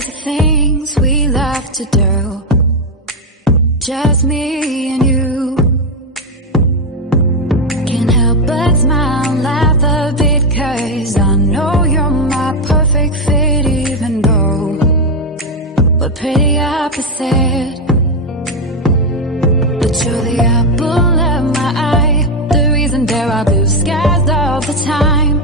crazy things we love to do, just me and you. Can't help but smile and laugh a bit, 'cause I know you're my perfect fit, even though we're pretty opposite. But you're the apple of my eye, the reason there are blue skies all the time.